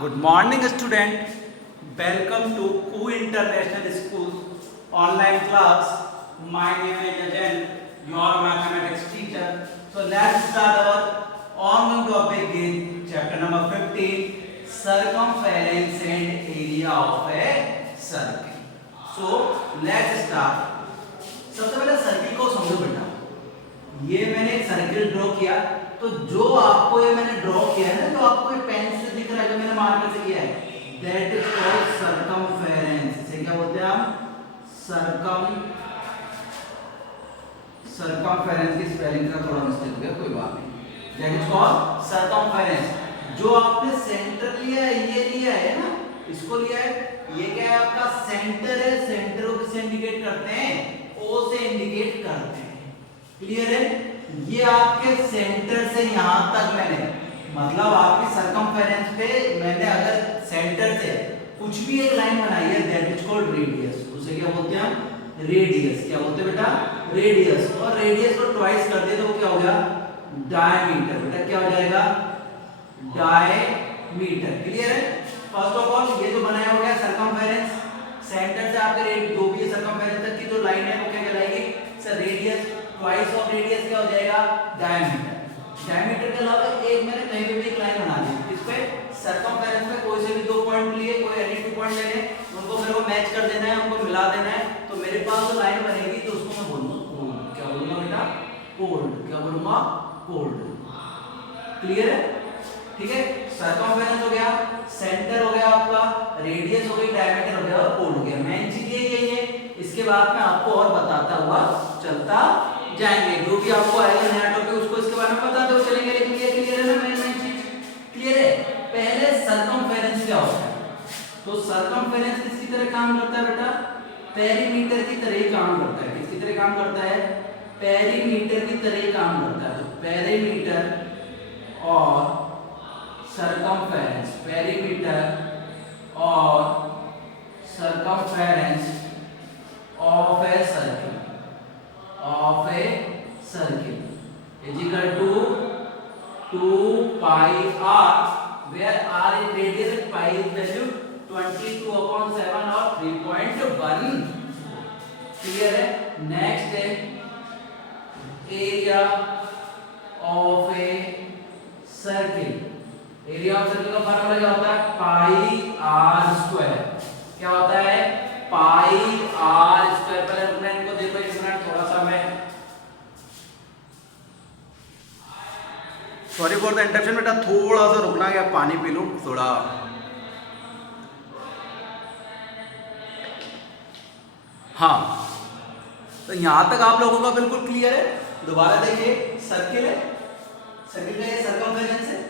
Good morning, student. Welcome to Ku International School online class. My name is Ajan, your mathematics teacher. So let's start our ongoing topic in chapter number 15, circumference and area of a circle. So let's start. सबसे पहले circle को समझो बेटा। ये मैंने एक circle draw किया, तो जो आपको ये मैंने ड्रॉ किया है ना, जो आपको ये पेन से दिख रहा है, जो मैंने मार्कर से किया है, दैट इज कॉल्ड सर्कमफेरेंस। इसे क्या बोलते हैं हम? सर्कमफेरेंस की स्पेलिंग का थोड़ा मिस्टेक हो गया, कोई बात नहीं। That is called circumference. जो आपने सेंटर लिया है, ये लिया है ना, इसको लिया है, ये क्या है आपका सेंटर है। सेंटर को किससे इंडिकेट करते हैं? ओ से इंडिकेट करते हैं। क्लियर है? ये आपके सेंटर से यहां तक मैंने, मतलब आपकी सर्कमफेरेंस पे मैंने अगर सेंटर से कुछ भी एक लाइन बनाई है, दैट इज कॉल्ड रेडियस। उसे क्या बोलते हैं हम? रेडियस। क्या बोलते हैं बेटा? रेडियस। और रेडियस को ट्वाइस कर दिया तो वो क्या हो गया? डायमीटर। बेटा क्या हो जाएगा? डायमीटर। क्लियर है? फर्स्ट ऑफ ऑल ये जो बनाया हो गया सर्कमफेरेंस, सेंटर से आपके जो भी सर्कमफेरेंस तक की जो लाइन है वो क्या कहलाएगी? Sir radius. Twice of radius क्या हो जाएगा? डायमीटर। डायमीटर के अलावा एक मैंने कहीं पे भी एक लाइन बना दी, इस पे सर्कमफेरेंस में कोई से भी दो पॉइंट लिए, कोई एनी टू पॉइंट लेने, उनको मेरे को मैच कर देना है, उनको मिला देना है, तो मेरे पास जो लाइन बनेगी तो उसको मैं बोलूंगा कोल्ड। क्या बोलूंगा बेटा? कोल्ड। क्या बोलूंगा? कोल्ड। क्लियर है? ठीक है? सर्कमफेरेंस हो गया, सेंटर हो गया आपका, रेडियस हो गई, डायमीटर हो गया और कोल्ड हो गया। मेन चीज यही है। इसके बाद में आपको और बताता हुआ चलता जाएंगे। जो भी आपको आएगा नया टॉपिक, उसको इसके बारे में बताते हुए चलेंगे। लेकिन ये क्लियर है ना? मेन चीज क्लियर है? पहले सर्कमफेरेंस क्या होता है? तो सर्कमफेरेंस किसकी तरह काम करता है बेटा? पेरीमीटर की तरह ही काम करता है। किसकी तरह काम करता है? पेरीमीटर की तरह ही काम करता है। तो पेरीमीटर और सर्कमफेरेंस, पेरीमीटर और circumference of a circle, of a circle is equal to 2 pi r, where r is radius and pi is value 22/7 or 3.1। Clear है? नेक्स्ट है area of a circle. Area of circle का formula क्या होता है? पाई R square. क्या होता है? पाई R square. पहले रुकना, इनको देखो एक मिनट, थोड़ा सा मैं सॉरी फॉर द इंटरप्शन बेटा, थोड़ा सा रुकना, क्या पानी पी लूं थोड़ा। हाँ, तो यहां तक आप लोगों का बिल्कुल क्लियर है। दोबारा देखिए, सर्किल है, सर्किल का ये सर्कमफेरेंस है,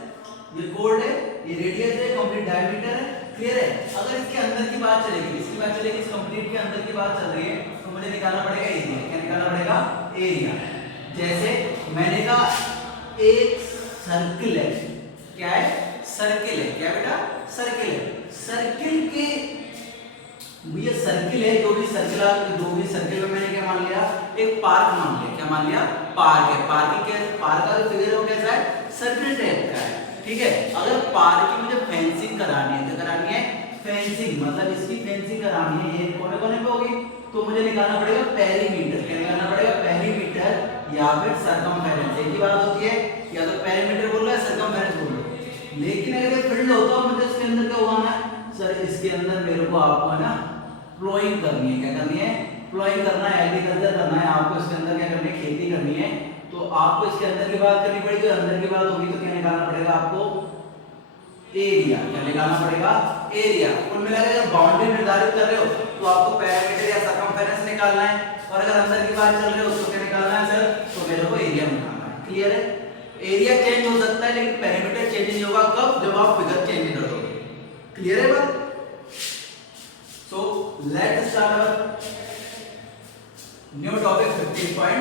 ये कोड है, ये रेडियस है, कंप्लीट डायमीटर है। क्लियर है? अगर इसके अंदर की बात चलेगी, इसकी बात चलेगी, इस कंप्लीट के अंदर की बात चल रही है, तो मुझे निकालना पड़ेगा एरिया। क्या निकालना पड़ेगा? एरिया। जैसे मैंने कहा एक सर्किल है। क्या है? सर्किल है। क्या बेटा? सर्किल है। सर्किल के, ये सर्किल है, जो भी सर्किल में मैंने क्या मान लिया? एक पार्क मान लिया। क्या मान लिया? पार्क है। पार्क का जो फिगर है वो कैसा है? सर्किल टाइप का है। ठीक है? अगर पार्क की मुझे फेंसिंग करानी है, तो करानी है फेंसिंग, मतलब इसकी फेंसिंग करानी है, ये कोने कोने पे होगी, तो मुझे निकालना पड़ेगा पेरीमीटर। क्या निकालना पड़ेगा? पेरीमीटर या फिर सर्कमफेरेंस। एक ही बात होती है, या तो पेरीमीटर बोल रहा है, सर्कमफेरेंस बोल रहा है। लेकिन अगर ये फील्ड होता है, मुझे इसके अंदर क्या उगाना है? सर इसके अंदर मेरे को आपको है ना प्लॉइंग करनी है। क्या करनी है? प्लॉइंग करना है, एग्रीकल्चर करना है आपको। इसके अंदर क्या करनी है? खेती करनी है। तो आपको इसके अंदर की बात करनी पड़ेगी। अंदर की बात होगी तो क्या निकालना पड़ेगा आपको? एरिया। क्या निकालना पड़ेगा? एरिया। कुल मिलाकर अगर बाउंड्री निर्धारित कर रहे हो तो आपको पेरीमीटर या सर्कमफेरेंस निकालना है, और अगर अंदर की बात चल रही हो तो क्या निकालना है सर? तो मेरे को एरिया निकालना है। क्लियर है? एरिया चेंज हो सकता है, लेकिन पेरीमीटर चेंज नहीं होगा। कब? जब आप फिगर चेंज कर दोगे। क्लियर है बात? So let's start our new topic 15.1।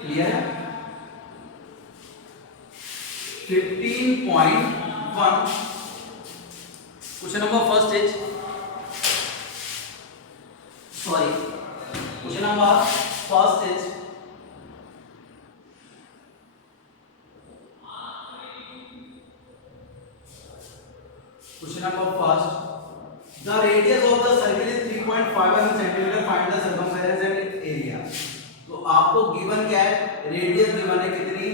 Clear है? 15.1 question number first is, sorry, question number first is question number first, the radius of the circle is 3.5 cm, find the circumference and area। तो आपको given क्या है, radius given है कितनी,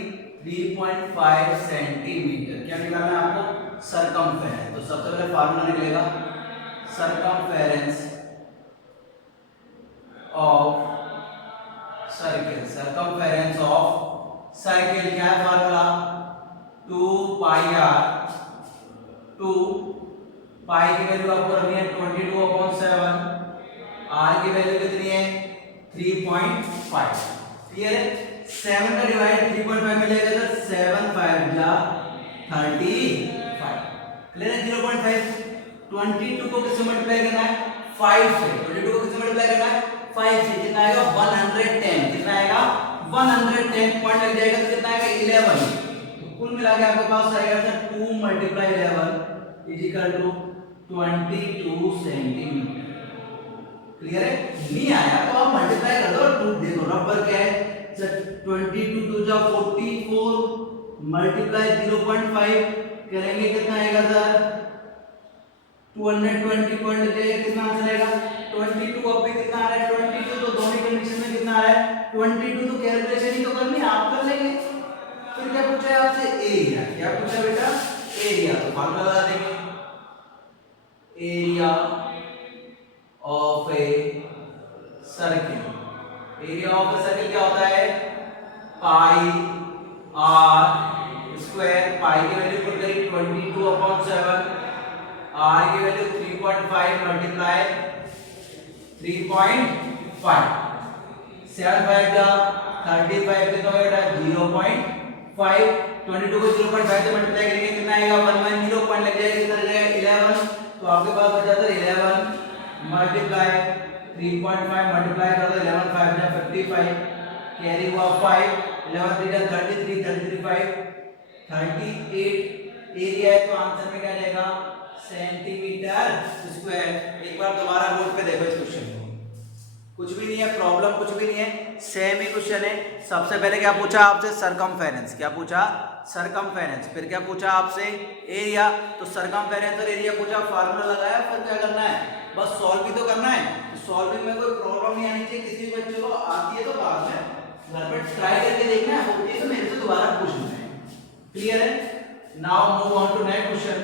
3.5 centimetre. क्या निकालना है आपको, सरकमफेरेंस। तो सबसे पहले फार्मूला निकलेगा circumference of circle. Circumference of circle क्या है फार्मूला, 2 पाई आर। 2 पाई की वैल्यू आपको रखनी है 22/7, आर की वैल्यू कितनी है 3.5। क्लियर है, 7 का डिवाइड 3.5 में लेगा तो 7 5 जा 35। क्लियर है, 0.5। 22 को किससे मल्टीप्लाई करना है, 5 से। 22 को किससे मल्टीप्लाई करना है, 5 से। कितना आएगा 110। कितना आएगा 110 पॉइंट लग जाएगा तो कितना आएगा 11। तो कुल मिला के आपके पास आएगा sir 2 × 11 is equal to 22 centimetre. Clear है, नहीं आया तो आप मल्टीप्लाई कर दो। 2 देखो नंबर क्या है सर, 22 2 जा 44 मल्टीप्लाई 0.5 करेंगे कितना आएगा सर 220 पॉइंट लग जाएगा। कितना आंसर आएगा 22। अब भी कितना आ रहा है 22, तो दोनों कंडीशन में कितना आ रहा है 22। तो कैलकुलेशन ही तो करनी है, आप कर लेंगे। फिर क्या पूछा है आपसे, एरिया। क्या पूछा बेटा, एरिया। तो फार्मूला लगा देंगे, area of a circle. Area of a circle क्या होता है, पाई आर स्क्वायर। पाई की वैल्यू पुट करी 22/7, आर की वैल्यू 3.5 मल्टीप्लाई 3.5, 7 5 जा 35 कितना होगा बेटा 0.5। 22 को 0.5 से मल्टीप्लाई करेंगे कितना आएगा 110 पॉइंट लग जाएगा, कितना लग जाएगा 11। तो आपके पास बचा था 11 मल्टीप्लाई 3.5 मल्टीप्लाई कर दो 11 5 जा 55, कैरी हुआ 5, 11 3 जा 33, 33 5 38 एरिया है। तो आंसर में क्या जाएगा सेंटीमीटर स्क्वायर। एक बार दोबारा बोर्ड पे देखो इस क्वेश्चन को, कुछ भी नहीं है, प्रॉब्लम कुछ भी नहीं है, सेम ही क्वेश्चन है। सबसे पहले क्या पूछा आपसे, सरकमफेरेंस। क्या पूछा, सरकमफेरेंस। फिर क्या पूछा आपसे, एरिया। तो सरकमफेरेंस और एरिया पूछा, फार्मूला लगाया। फिर क्या करना है, बस सॉल्व भी तो करना है। तो सॉल्विंग में कोई प्रॉब्लम नहीं आनी चाहिए, किसी बच्चे को आती है तो बाद में घर पर ट्राई करके देखना है, होती है तो मेरे से दोबारा पूछना है। क्लियर है, now move on to next question.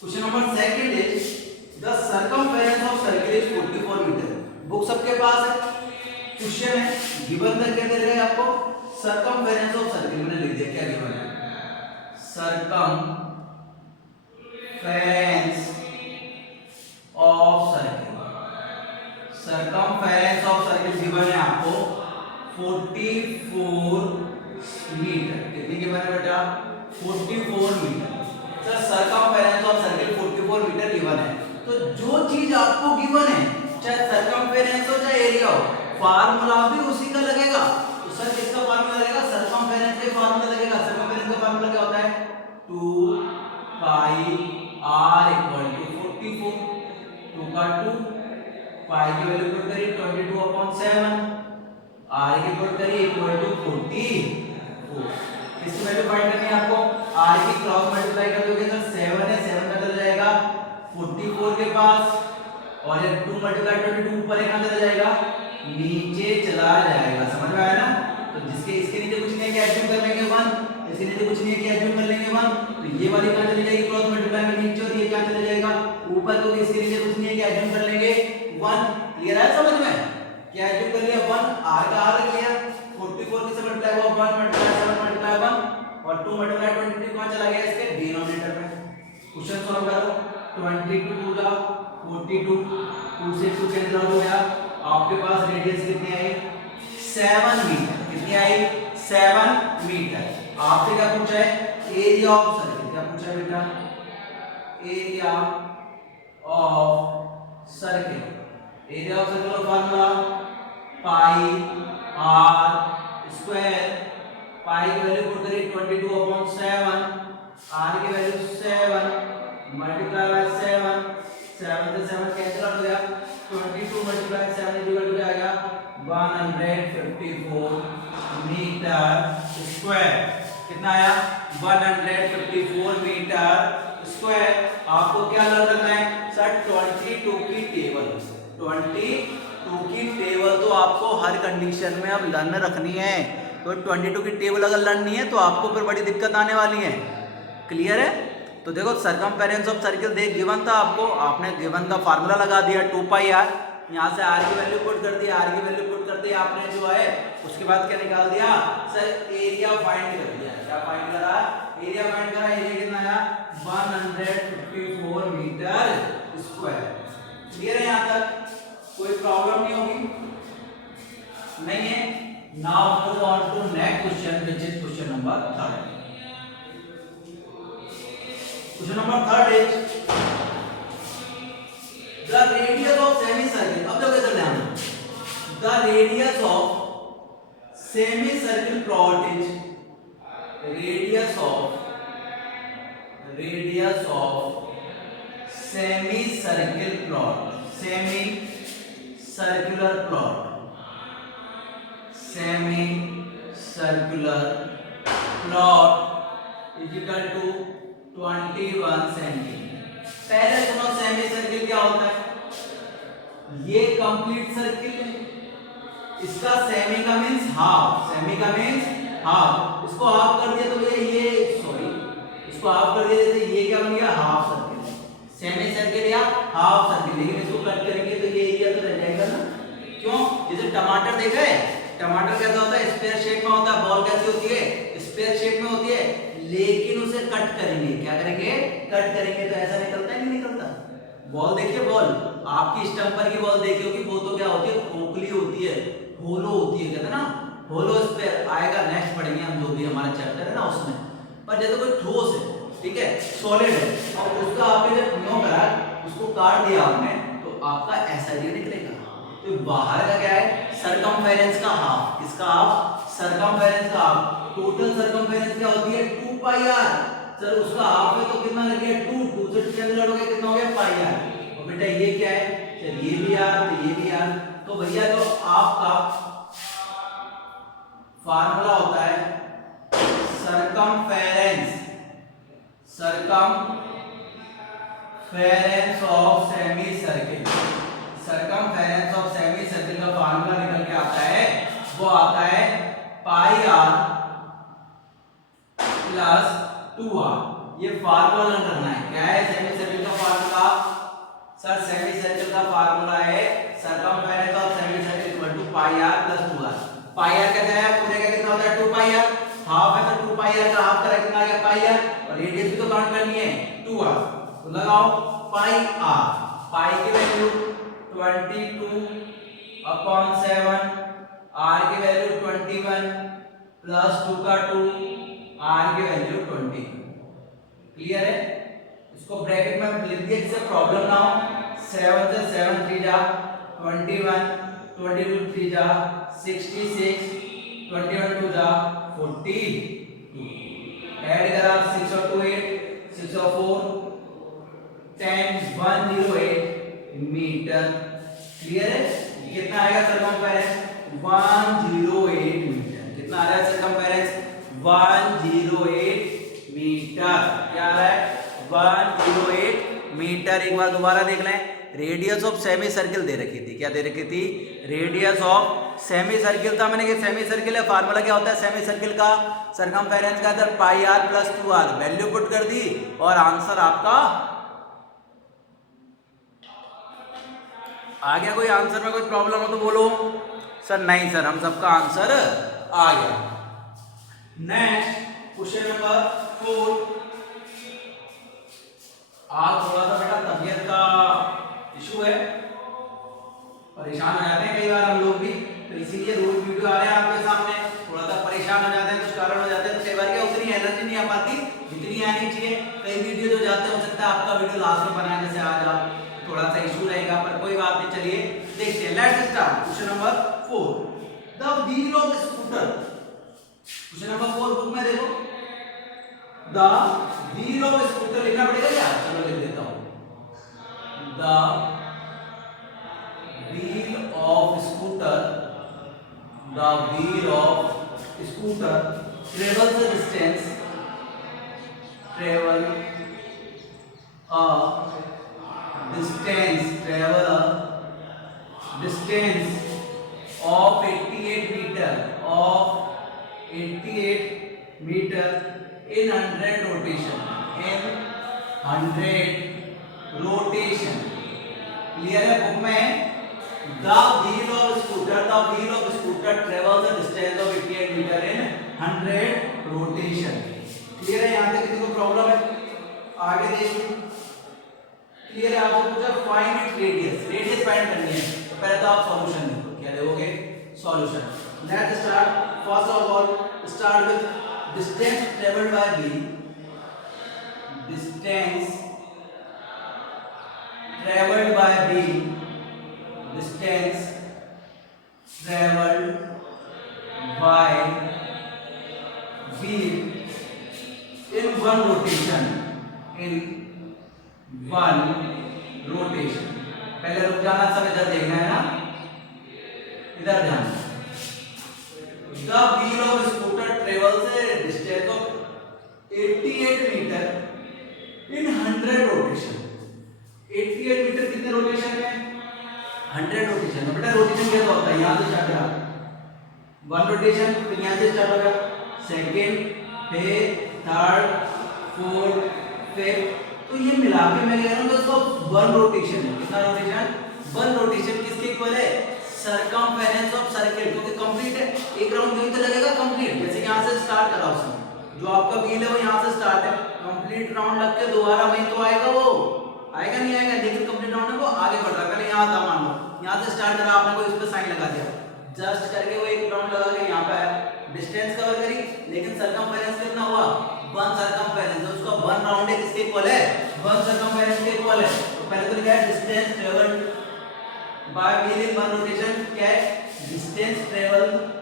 Question number second is the circumference of circle is 44 metre. Book सबके पास है, क्वेश्चन है गिवन करके दे रहे हैं आपको सरकमफेरेंस ऑफ सर्किल। मैंने लिख दिया क्या गिवन है, circumference of circle. Circumference of circle given है आपको 44 मीटर। कितनी गिवन है बेटा 44 metre. Sir circumference of circle 44 metre given है। तो जो चीज आपको गिवन है, चाहे सरकमफेरेंस हो चाहे एरिया हो, फार्मूला भी उसी का लगेगा। तो सर किसका फार्मूला लगेगा, सरकमफेरेंस का फार्मूला लगेगा। सरकमफेरेंस का फार्मूला क्या होता है 2 पाई r इक्वल टू 44, 2 का 2, पाई की वैल्यू पुट करी 22/7, r की पुट करी इक्वल टू 44। किसकी वैल्यू फाइंड करनी है आपको, r की क्रॉस मल्टीप्लाई कर दोगे तो 7 है, 7 का चला जाएगा 44 के पास, और ये 2 मल्टीप्लाई 22 ऊपर एक चला जाएगा नीचे चला जाएगा। समझ में आया ना। तो जिसके इसके नीचे कुछ नहीं है क्या एज्यूम कर लेंगे 1, इसके नीचे कुछ नहीं है क्या एज्यूम कर लेंगे 1। तो ये वाली कहां चली जाएगी क्रॉस मल्टीप्लाई में नीचे, और ये क्या चला जाएगा ऊपर, तो इसके नीचे कुछ नहीं है क्या एज्यूम कर लेंगे 1। क्लियर है, समझ में क्या एज्यूम कर लिया 1, r का r रख लिया, 44 किससे मल्टीप्लाई हुआ 1 मल्टीप्लाई 7 मल्टीप्लाई 1, और 2 मल्टीप्लाई 22 कहां चला गया इसके डिनोमिनेटर में। क्वेश्चन सॉल्व करो, 22 2 जा 42, 2 से 2 कैंसिल आउट हो गया। आपके पास रेडियस कितनी आई 7 मीटर। कितनी आई 7 मीटर। आपसे क्या पूछा है एरिया ऑफ सर्किल। क्या पूछा है बेटा, area of circle. Area of circle का फार्मूला पाई r स्क्वायर। पाई की वैल्यू पुट करी 22/7, r की वैल्यू 7 मल्टीप्लाई बाय 7, 7 से 7 कैंसिल आउट हो गया, 22 मल्टीप्लाई 7 इक्वल टू आएगा 154 मीटर स्क्वायर। कितना आया 154 मीटर स्क्वायर। आपको क्या लर्न करना है सर 22 की टेबल, 22 की टेबल तो आपको हर कंडीशन में अब लर्न रखनी है। तो 22 की टेबल अगर लर्न नहीं है तो आपको फिर बड़ी दिक्कत आने वाली है। क्लियर है? तो देखो सरकमफेरेंस ऑफ सर्किल देख गिवन था आपको, आपने गिवन का फार्मूला लगा दिया 2 पाई आर, यहाँ से आर की वैल्यू पुट कर दी, आर की वैल्यू पुट करते आपने जो है उसके बाद क्या निकाल दिया सर एरिया फाइंड कर दिया। क्या फाइंड करा? एरिया फाइंड करा। एरिया कितना आया 154 मीटर स्क्वायर। क्लियर है? यहाँ तक कोई प्रॉब्लम नहीं होगी, नहीं है? Now move on to next question which is question number 3। Question number 3 is the radius of semicircle। अब देखो इधर ध्यान दो, the radius of semicircle plot is radius of semicircle plot, semicircular plot, semicircular plot is equal to 21 centimetre. पहले सुनो semi circle क्या होता है, ये कंप्लीट सर्किल है, इसका सेमी का मींस हाफ, सेमी का मींस हाफ, इसको हाफ कर दिया तो भैया ये सॉरी इसको हाफ कर दिया जैसे ये क्या बन गया हाफ सर्किल, सेमी सर्किल या हाफ सर्किल। लेकिन इसको कट करेंगे तो ये एरिया तो रह जाएगा ना, क्यों? जैसे टमाटर देखा है, टमाटर कैसा होता है स्क्वायर शेप में होता है, बॉल कैसी होती है स्क्वायर शेप में होती है, लेकिन उसे कट करेंगे, क्या करेंगे कट करेंगे तो ऐसा निकलता है नहीं निकलता। बॉल देखिए, बॉल आपकी स्टम्पर की बॉल देखी होगी, वो तो क्या होती है खोखली होती है, होलो होती है, कहते हैं ना होलो। इस पे आएगा नेक्स्ट पढ़ेंगे हम जो भी हमारा चैप्टर है ना उसमें। पर जैसे कोई ठोस है, ठीक है सॉलिड है, और उसका आपने जब न्यो करा उसको काट दिया आपने तो आपका ऐसा ही निकलेगा। तो बाहर का क्या है सरकमफेरेंस का हाफ, किसका हाफ सरकमफेरेंस का हाफ। टोटल सरकमफेरेंस क्या होती है 2 पाई आर, सर उसका हाफ है तो कितना लग गया 2, 2 से कैंसिल हो गया कितना हो गया पाई आर। और बेटा ये क्या है सर ये भी आर तो ये भी आर, तो भैया जो आपका फार्मूला होता है circumference of semi circle, circumference of semi circle का फार्मूला निकल के आता है, वो आता है पाई आर प्लस 2r। ये फार्मूला लर्न करना है, क्या है सेमी सर्किल का फार्मूला सर, सेमी सर्किल का फार्मूला है circumference of semi circle equal to pi R plus 2r। Pi R कहता है पूरे का कितना होता है 2 पाई आर, हाफ है तो 2 पाई आर का हाफ करा कितना आ गया पाई आर, और रेडियस भी तो काउंट करनी है 2r, तो लगाओ पाई आर, पाई की वैल्यू 22/7, r की वैल्यू 21 प्लस 2 का 2, r की वैल्यू 20। क्लियर है? इसको ब्रैकेट में लिख दिया जिससे प्रॉब्लम ना हो। 7 से 7 3 जा 21, 22 3 जा 66, 21 2 जा 42, ऐड करा 6 और 2 8, 6 और 4 10, 108 मीटर। क्लियर है? कितना आएगा सरकमफेरेंस 108 मीटर। कितना आ रहा है सरकमफेरेंस 108 मीटर। क्या आ रहा है 108 मीटर। एक बार दोबारा देख लें, रेडियस ऑफ सेमी सर्किल दे रखी थी, क्या दे रखी थी रेडियस ऑफ सेमी सर्किल था मैंने कि सेमी सर्किल है, फार्मूला क्या होता है सेमी सर्किल का सरकमफेरेंस का इधर pi R plus 2r, value put कर दी और आंसर आपका आ गया। कोई आंसर में कोई प्रॉब्लम हो तो बोलो सर, नहीं सर हम सबका आंसर आ गया। Next question number 4। आज थोड़ा सा बेटा तबीयत का इशू है, परेशान हो जाते हैं कई बार हम लोग भी, तो इसीलिए रोज वीडियो आ रहे हैं आपके सामने, थोड़ा सा परेशान हो जाते हैं, कुछ कारण हो जाते हैं, तो कई बार क्या उतनी एनर्जी नहीं आ पाती जितनी आनी चाहिए। कई वीडियो जो जाते हैं हो सकता है आपका वीडियो लास्ट में बनाए, जैसे आज आप थोड़ा सा इशू रहेगा, पर कोई बात नहीं। चलिए देखते हैं, let's start question number 4। The wheel of scooter, question number 4 book में देखो, द व्हील ऑफ स्कूटर लिखना पड़ेगा क्या, चलो लिख देता हूं, the wheel of scooter, the wheel of scooter travels a distance travel a distance of 88 meter in 100 rotation clear है बुक में the wheel of scooter travels a distance of 88 meter in 100 rotation clear है यहां तक किसी को problem है आगे देखिए क्लियर है आपको पूछा फाइंड इट रेडियस फाइंड करनी है तो पहले तो आप सॉल्यूशन लिखो क्या देखोगे solution let's start first of all start with distance travelled by b distance traveled by b distance traveled by b in one rotation पहले रुक जाना सब इधर देखना है ना इधर ध्यान the wheel of scooter travels a distance of 88 meter in 100 rotation 88 metre कितने रोटेशन में 100 रोटेशन में बेटा रोटेशन कैसे होता है यहां से स्टार्ट करा वन रोटेशन फिर यहां से स्टार्ट होगा सेकंड फिर थर्ड फोर्थ फिफ्थ तो ये मिला के मैं कह रहा हूं दोस्तों वन रोटेशन है कितना रोटेशन वन रोटेशन किसके इक्वल है सरकमफेरेंस ऑफ सर्कल क्योंकि कंप्लीट है एक राउंड यही तो लगेगा कंप्लीट जैसे यहां से स्टार्ट करा उसने जो आपका व्हील है वो यहां से स्टार्ट है कंप्लीट राउंड लग के दोबारा वहीं तो आएगा वो आएगा नहीं आएगा लेकिन कंप्लीट राउंड है वो आगे बढ़ रहा है पहले यहां था मान लो यहां से स्टार्ट करा आपने कोई उस पे साइन लगा दिया जस्ट करके वो एक राउंड लगा के यहां पे आया डिस्टेंस कवर करी लेकिन सरकमफेरेंस कितना हुआ वन सरकमफेरेंस तो उसका वन राउंड है किसके इक्वल है वन सरकमफेरेंस के इक्वल है तो पहले तो लिखा है distance travelled by wheel in one rotation क्या है distance travelled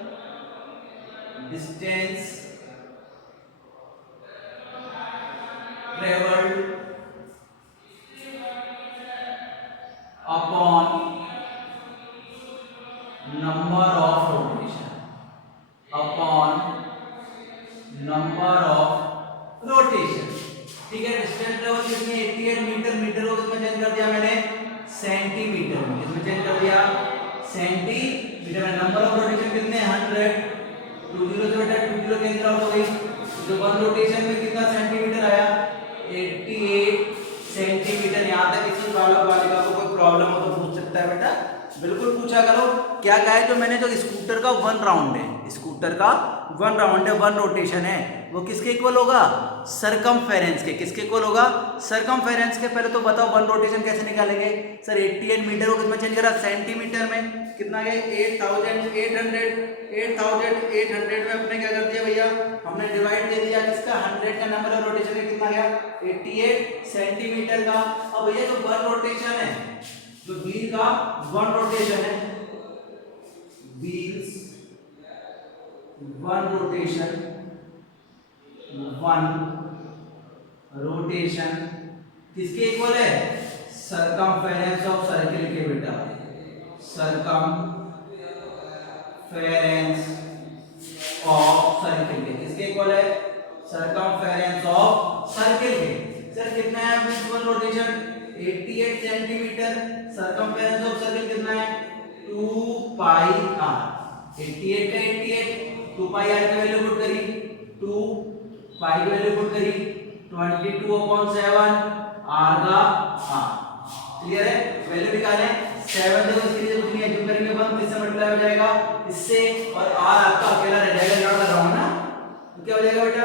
upon number of rotation ठीक है डिस्टेंस ट्रेवल कितनी 88 मीटर मीटर को किसमें चेंज कर दिया मैंने सेंटीमीटर में किसमें चेंज कर दिया सेंटीमीटर में नंबर ऑफ रोटेशन कितने 100 20 से बेटा 20 कैंसिल आउट हो गई तो वन रोटेशन में कितना सेंटीमीटर आया 88 सेंटीमीटर यहां तक किसी वाले का कोई प्रॉब्लम हो तो पूछ सकता है बेटा बिल्कुल पूछा करो क्या कहा है जो मैंने जो स्कूटर का वन राउंड है स्कूटर का वन राउंड है वन रोटेशन है वो किसके इक्वल होगा सरकमफेरेंस के किसके इक्वल होगा सरकमफेरेंस के पहले तो बताओ वन रोटेशन कैसे निकालेंगे सर 88 मीटर को किसमें चेंज करा सेंटीमीटर में कितना गया 8800 में अपने क्या कर दिया भैया हमने डिवाइड दे दिया किसका 100 का नंबर ऑफ रोटेशन है कितना गया 88 सेंटीमीटर का अब भैया जो वन रोटेशन है जो व्हील का वन रोटेशन है व्हील्स वन रोटेशन किसके इक्वल है सरकमफेरेंस ऑफ सर्किल के बेटा सरकमफेरेंस ऑफ सर्किल के किसके इक्वल है सरकमफेरेंस ऑफ सर्किल के सर कितना है one rotation 88 centimetre circumference of circle कितना है 2 पाई r 88 का 88 2 पाई r की वैल्यू पुट करी 2 पाई की वैल्यू पुट करी 22/7 r का r क्लियर है वैल्यू निकालें 7 देखो इसके लिए कुछ नहीं है जो करेंगे 1 किससे मल्टीप्लाई हो जाएगा इससे और r आपका अकेला रह जाएगा यहां कर रहा हूं ना तो क्या हो जाएगा बेटा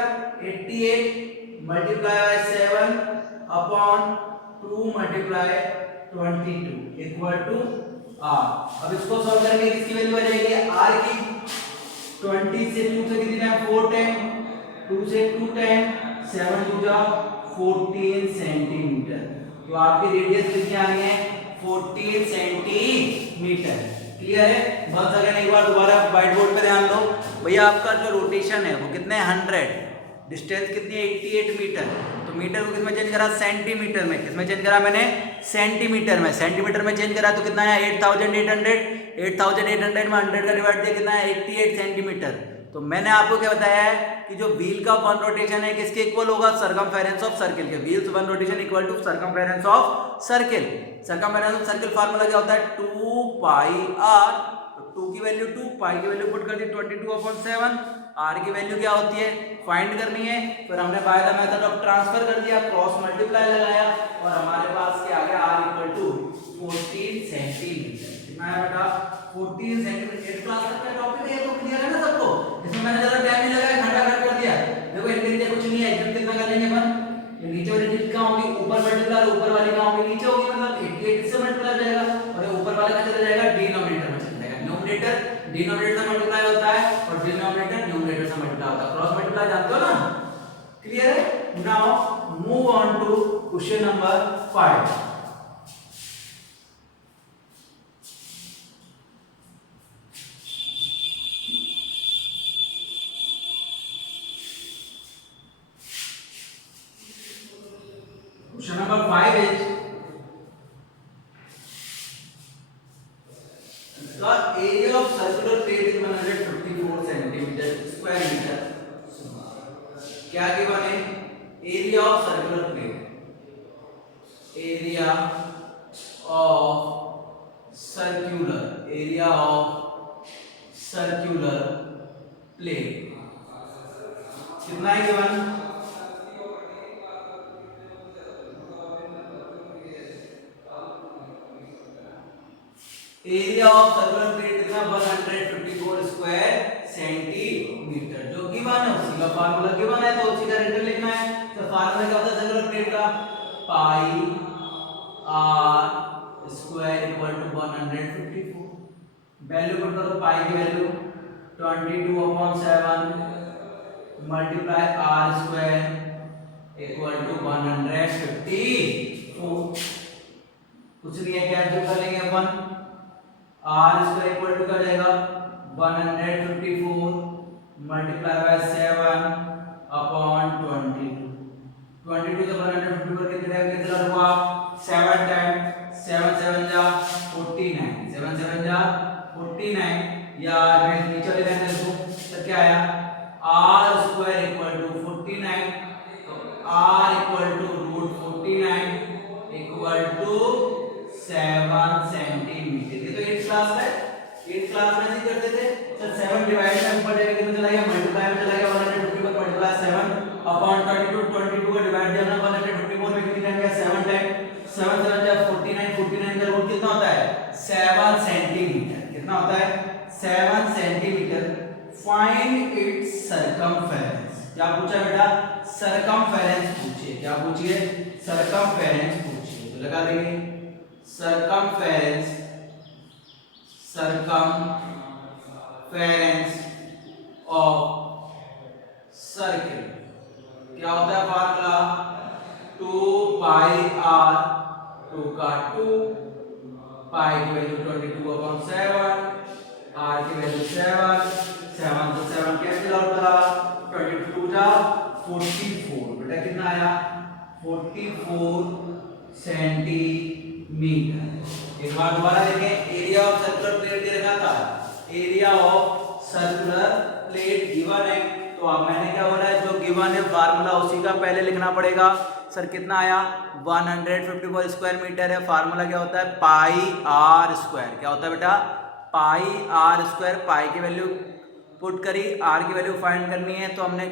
88 multiply by 7 upon 2 multiply 22 equal to r अब इसको सॉल्व करेंगे किसकी वैल्यू आ जाएगी r की 20 से 2 से कितनी है 4 10 2 से 2 10 7 2 जा 14 सेंटीमीटर तो आपकी रेडियस कितनी आ रही है 14 सेंटीमीटर क्लियर है बहुत अगेन एक बार दोबारा व्हाइट बोर्ड पे ध्यान दो भैया आपका जो रोटेशन है वो कितने 100 डिस्टेंस कितनी है 88 मीटर तो मीटर को किसमें चेंज करा सेंटीमीटर में किसमें चेंज करा मैंने सेंटीमीटर में चेंज करा तो कितना है 8800 में 100 का डिवाइड दिया कितना है 88 सेंटीमीटर तो तो मैंने आपको क्या बताया है कि जो व्हील का वन रोटेशन है किसके इक्वल होगा, सरकमफेरेंस ऑफ सर्किल के। Wheels one rotation equal to circumference of circle. Circumference of circle formula क्या होता है, 2 पाई आर। तो 2 की वैल्यू 2, पाई की वैल्यू पुट कर दी 22/7, आर की वैल्यू क्या होती है फाइंड करनी है। फिर हमने by the method of transfer कर दिया, क्रॉस मल्टीप्लाई लगाया और हमारे पास क्या आ गया, आर इक्वल टू 14 सेंटीमीटर। कितना है बेटा, 14 सेंटीमीटर। 8 क्लास तक का टॉपिक है, तो क्लियर है ना सबको। इसमें मैंने ज्यादा टाइम नहीं लगाया, खटाखट कर दिया। देखो इनके नीचे कुछ नहीं है, एग्जिट कितना कर लेंगे अपन, ये नीचे वाली डिजिट कहां होगी, ऊपर मल्टीप्लाई, ऊपर वाली कहां होगी, नीचे होगी, मतलब 88 से मल्टीप्लाई हो जाएगा और ये ऊपर वाला का चला जाएगा डिनोमिनेटर में चला जाएगा। न्यूमरेटर डिनोमिनेटर से मल्टीप्लाई होता है और डिनोमिनेटर न्यूमरेटर से मल्टीप्लाई होता है। क्रॉस मल्टीप्लाई जानते हो ना, क्लियर है। Now move on to question number 5। Question number 5 is the area of circular plate is 154 centimeter square meter. क्या गिवन है, area of circular plate, area of circular plate कितना है given, area of circular plate कितना 154 square centimetre. जो given है उसी का formula given है तो उसी का रिटर्न लिखना है। तो फार्मूला क्या होता है सर्कुलर प्लेट का, pi R square equal to 154। Value put करो, पाई की value 22/7 multiply R square equal to 154। कुछ नहीं है, कैंसिल कर लेंगे अपन, आर स्क्वायर इक्वल टू क्या जाएगा 154 मल्टीप्लाई बाय 7 अपॉन 22। 22 से 154 कितने कितना हुआ, 7 टाइम 7 7 जा 49, 7 7 जा 49। यार मैं नीचे ले लेने दूं तो क्या आया, आर स्क्वायर इक्वल टू 49, तो r equal to root 49 equal to 7 centimetre. ये तो 8 क्लास है, 8 क्लास में ऐसे करते थे। तो 7 डिवाइड में ऊपर जाके कितना चला गया, मल्टीप्लाई में चला गया 150 पर मल्टीप्लाई 7 अपॉन 22, 22 का डिवाइड दिया ना 154 में कितनी टाइम गया 7 टाइम, 7 7 जा 49, 49 का रूट कितना होता है 7 सेंटीमीटर। कितना होता है 7 सेंटीमीटर। Find its circumference. क्या पूछा बेटा, सरकमफेरेंस पूछिए। क्या पूछिए, सरकमफेरेंस पूछिए। तो लगा देंगे सरकमफेरेंस ऑफ सर्किल क्या होता है फार्मूला, 2 पाई आर, 2 का 2, पाई की वैल्यू 22/7, आर की वैल्यू 7, 7 से 7 कैंसिल आउट करा, 22 जा 44। बेटा कितना आया 44 सेंटीमीटर। एक बार दोबारा देखें, एरिया ऑफ सर्कुलर प्लेट दे रखा था, area of circular plate given है। तो अब मैंने क्या बोला है, जो गिवन है फार्मूला उसी का पहले लिखना पड़ेगा। सर कितना आया 154 स्क्वायर मीटर है। फार्मूला क्या होता है, पाई आर स्क्वायर। क्या होता है बेटा, पाई आर स्क्वायर। पाई की वैल्यू पुट करी, आर की वैल्यू फाइंड करनी है तो हमने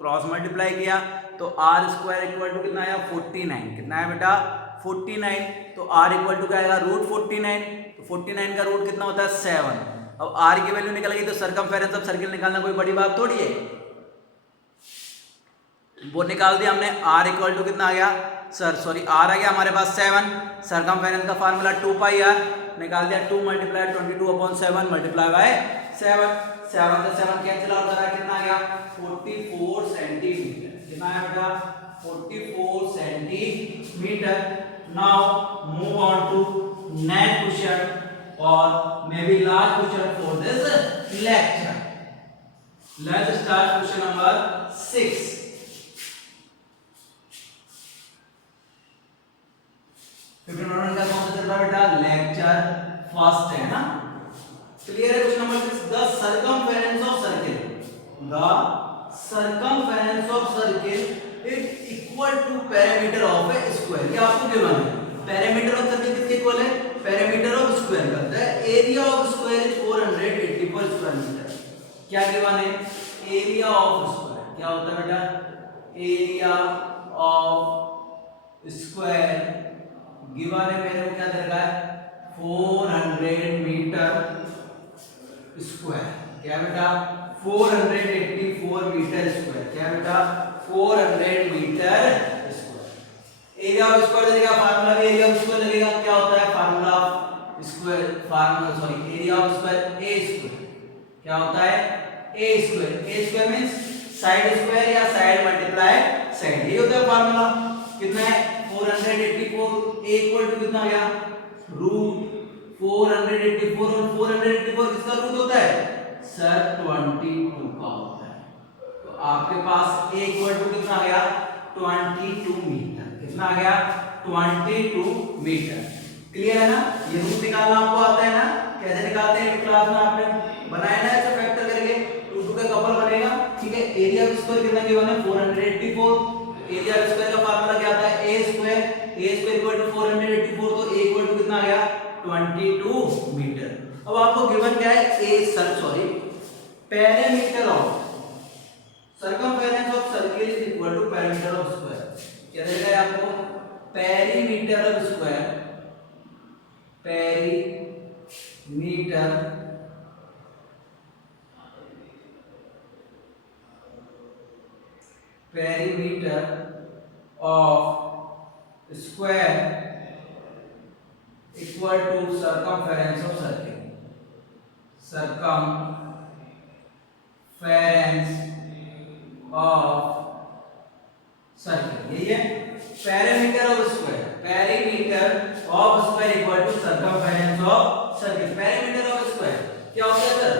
क्रॉस मल्टीप्लाई किया, तो आर स्क्वायर इक्वल टू कितना आया 49। कितना है बेटा 49। तो आर इक्वल टू क्या आएगा रूट 49। तो 49 का रूट कितना होता है 7। अब आर की वैल्यू निकल गई तो सरकमफेरेंस ऑफ सर्किल निकालना कोई बड़ी बात थोड़ी है, वो निकाल दिया हमने। आर इक्वल टू कितना आ गया आर आ गया हमारे पास 7। सरकमफेरेंस का फार्मूला 2 पाई आर निकाल दिया, 2 मल्टीप्लाई 22/7 मल्टीप्लाई बाय 7, 7 से 7 कैंसिल आउट करा, कितना आ गया 44 सेंटीमीटर। कितना है बेटा 44 centimetre. Now move on to next question और may be last question for this lecture. Let's start question number 6। नवंबर का कौन सा चल रहा है बेटा, लेक्चर फर्स्ट है ना। क्लियर है question number 6, the circumference of circle. the circumference of circle is equal to perimeter of a square। ये आपको गिवन है। perimeter of circle किसके इक्वल है? perimeter of square का। the area of square is 484 square meter। क्या given है? area of square क्या होता है बेटा? area of square गिवन है मेरे को क्या दे रखा है? 400 मीटर स्क्वायर। क्या बेटा? 484 मीटर स्क्वायर। क्या बेटा? 400 metre square. Area of square लगेगा, फार्मूला भी एरिया ऑफ स्क्वायर लगेगा। क्या होता है formula? Square formula sorry area of square a square. क्या होता है? A square. A square means side square या साइड मल्टीप्लाई साइड। ये होता है फार्मूला। कितना है? 484। ए इक्वल टू कितना आ गया? रूट 484 और 484 किसका रूट होता है? सर 22 का होता है। तो आपके पास a इक्वल टू कितना आ गया? 22 मीटर। कितना आ गया? 22 मीटर। क्लियर है ना? ये रूट निकालना आपको आता है ना? कैसे निकालते हैं? क्लास में आपने बनाया ना ऐसे फैक्टर करके 2 2 का कपल बनेगा। ठीक है। एरिया ऑफ स्क्वायर कितना गिवन है? 484। एरिया ऑफ स्क्वायर का फार्मूला क्या आता है? a square equal to 484। तो a इक्वल टू कितना आ गया? 22 मीटर। अब आपको गिवन क्या है? Perimeter of circumference of circle is equal to perimeter of square. क्या देगा आपको? Perimeter of square, perimeter of square equal to circumference of circle। circumference of circle यही है। perimeter of square equal to circumference of circle। perimeter of square क्या होता है sir?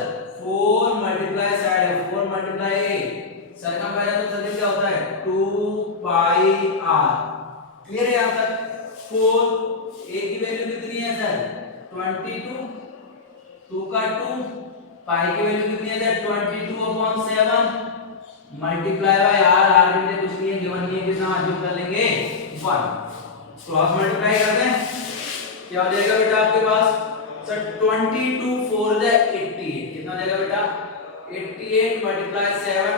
4 multiply side है, 4 multiply a। circumference of circle क्या होता है? 2 pi r। Clear है यहाँ तक? 4 a की वैल्यू कितनी है सर? 22। 2 का 2 पाई की वैल्यू कितनी है sir? 22/7 multiply by r। r में कुछ नहीं है, गिवन नहीं है, कितना अज्यूम कर लेंगे? 1। क्रॉस मल्टीप्लाई करते हैं। क्या हो जाएगा बेटा आपके पास? सर 22 4 जा 88। कितना जाएगा बेटा? 88 multiply 7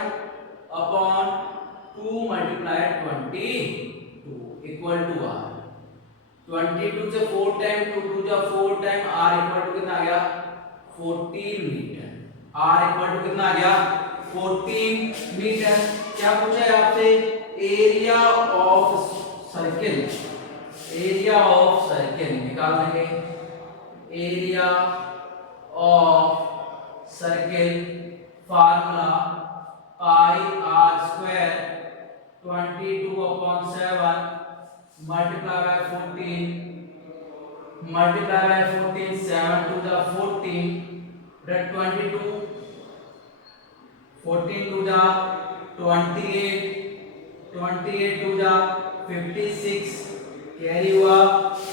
upon 2 multiply 22 equal to r। 22 से 4 टाइम 2 2 जा 4 टाइम r इक्वल टू कितना आ गया? 14 मीटर। r इक्वल टू कितना आ गया? 14 मीटर। क्या पूछा है आपसे? Area of circle. Area of circle निकाल देंगे। Area of circle formula pi r square 22/7 multiply by 14 7 to the 14 that 22 14 to the 28 to the 56 carry हुआ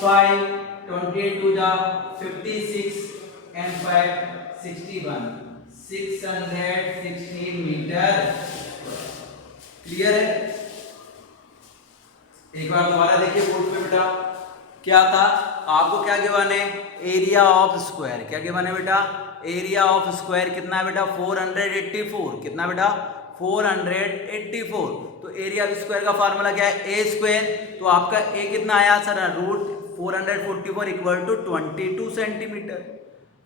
5 28 to the 56 and 5 61 616 metre. Clear है? एक बार दोबारा देखिए बोर्ड पे बेटा। क्या था आपको? क्या गिवन है? Area of square. क्या गिवन है बेटा? एरिया ऑफ स्क्वायर कितना है बेटा? 484। कितना बेटा? 484। तो एरिया ऑफ स्क्वायर का फार्मूला क्या है? A square. तो आपका ए कितना आया sir? Root 444 equal to 22 centimetre.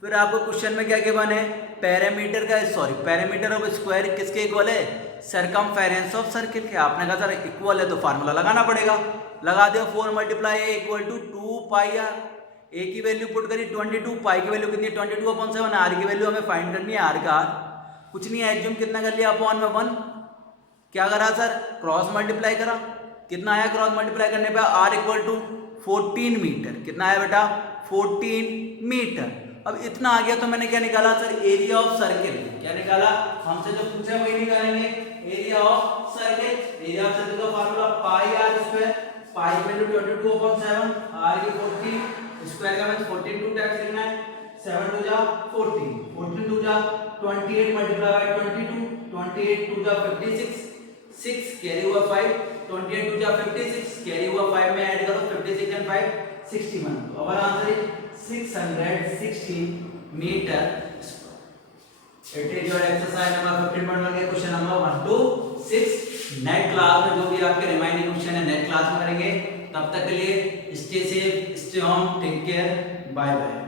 फिर आपको क्वेश्चन में क्या गिवन है? पेरीमीटर ऑफ स्क्वायर किसके इक्वल है? सर्कमफेरेंस ऑफ सर्किल के। आपने कहा सर इक्वल है तो फार्मूला लगाना पड़ेगा। लगा दिया 4 multiply a equal to 2 pi r। a की वैल्यू पुट करी 22, पाई की वैल्यू कितनी है? 22/7। r की वैल्यू हमें फाइंड करनी है। r का r कुछ नहीं है, एज्यूम कितना कर लिया? अपॉन में 1। क्या करा सर? क्रॉस मल्टीप्लाई करा। कितना आया क्रॉस मल्टीप्लाई करने पे? r equal to 14 metre. कितना आया बेटा? 14 मीटर। अब इतना आ गया तो मैंने क्या निकाला सर? Area of circle. क्या निकाला? हमसे जो पूछा वही निकालेंगे। Area of circle. Area of circle का फार्मूला पाई r square. Pi value 22/7, r की 40 स्क्वायर का मतलब 14 2 टाइम्स लिखना है। 7 2 जा 14 14 2 जा 28 मल्टीप्लाई बाय 22 28 2 जा 56, 6 कैरी हुआ 5, 28 2 जा 56, कैरी हुआ 5 में ऐड करो 56 एंड 5 61। तो our answer is 616 meter square। It is your exercise number 15.1 के question number 1 to 6। Next class में जो भी आपके रिमाइंडिंग क्वेश्चन है नेक्स्ट क्लास में करेंगे। तब तक के लिए stay safe, stay home, take care, bye bye.